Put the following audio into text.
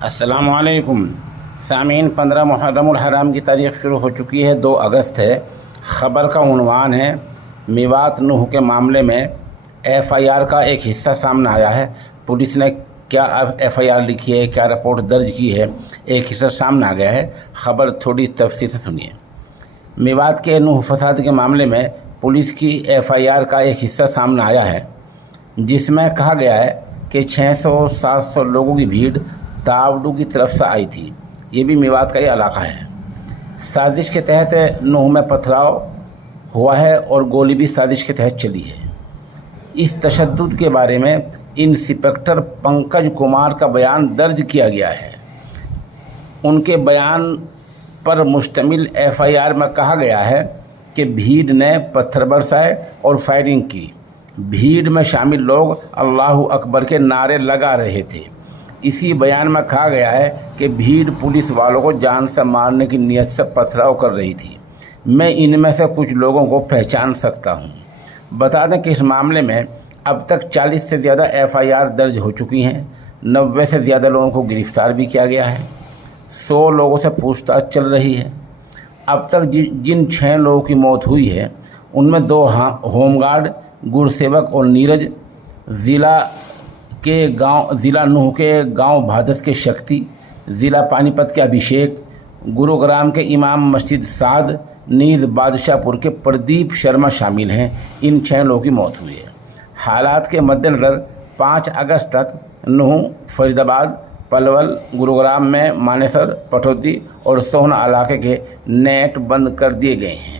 السلام علیکم سامعین، 15 محرم الحرام کی تاریخ شروع ہو چکی ہے، 2 اگست ہے۔ خبر کا عنوان ہے میوات نوح کے معاملے میں ایف آئی آر کا ایک حصہ سامنے آیا ہے۔ پولیس نے کیا ایف آئی آر لکھی ہے، کیا رپورٹ درج کی ہے، ایک حصہ سامنے آ گیا ہے۔ خبر تھوڑی تفصیل سے سنیے۔ میوات کے نوح فساد کے معاملے میں پولیس کی ایف آئی آر کا ایک حصہ سامنے آیا ہے، جس میں کہا گیا ہے کہ 600-700 لوگوں کی بھیڑ تاوڈو کی طرف سے آئی تھی۔ یہ بھی میوات کا ہی علاقہ ہے۔ سازش کے تحت نوح میں پتھراؤ ہوا ہے اور گولی بھی سازش کے تحت چلی ہے۔ اس تشدد کے بارے میں انسپکٹر پنکج کمار کا بیان درج کیا گیا ہے۔ ان کے بیان پر مشتمل ایف آئی آر میں کہا گیا ہے کہ بھیڑ نے پتھر برسائے اور فائرنگ کی۔ بھیڑ میں شامل لوگ اللہ اکبر کے نعرے لگا رہے تھے۔ اسی بیان میں کہا گیا ہے کہ بھیڑ پولیس والوں کو جان سے مارنے کی نیت سے پتھراؤ کر رہی تھی۔ میں ان میں سے کچھ لوگوں کو پہچان سکتا ہوں۔ بتا دیں کہ اس معاملے میں اب تک 40 سے زیادہ ایف آئی آر درج ہو چکی ہیں۔ 90 سے زیادہ لوگوں کو گرفتار بھی کیا گیا ہے۔ 100 لوگوں سے پوچھ تاچھ چل رہی ہے۔ اب تک جن 6 لوگوں کی موت ہوئی ہے، ان میں 2 ہوم گارڈ گرسیوک اور نیرج، ضلع نوح کے گاؤں بھادس کے شکتی، ضلع پانی پت کے ابھیشیک، گروگرام کے امام مسجد سعد، نیز بادشاہ پور کے پردیپ شرما شامل ہیں۔ ان 6 لوگوں کی موت ہوئی ہے۔ حالات کے مد نظر 5 اگست تک نوح، فرید آباد، پلول، گروگرام میں مانیسر، پٹودی اور سوہنا علاقے کے نیٹ بند کر دیے گئے ہیں۔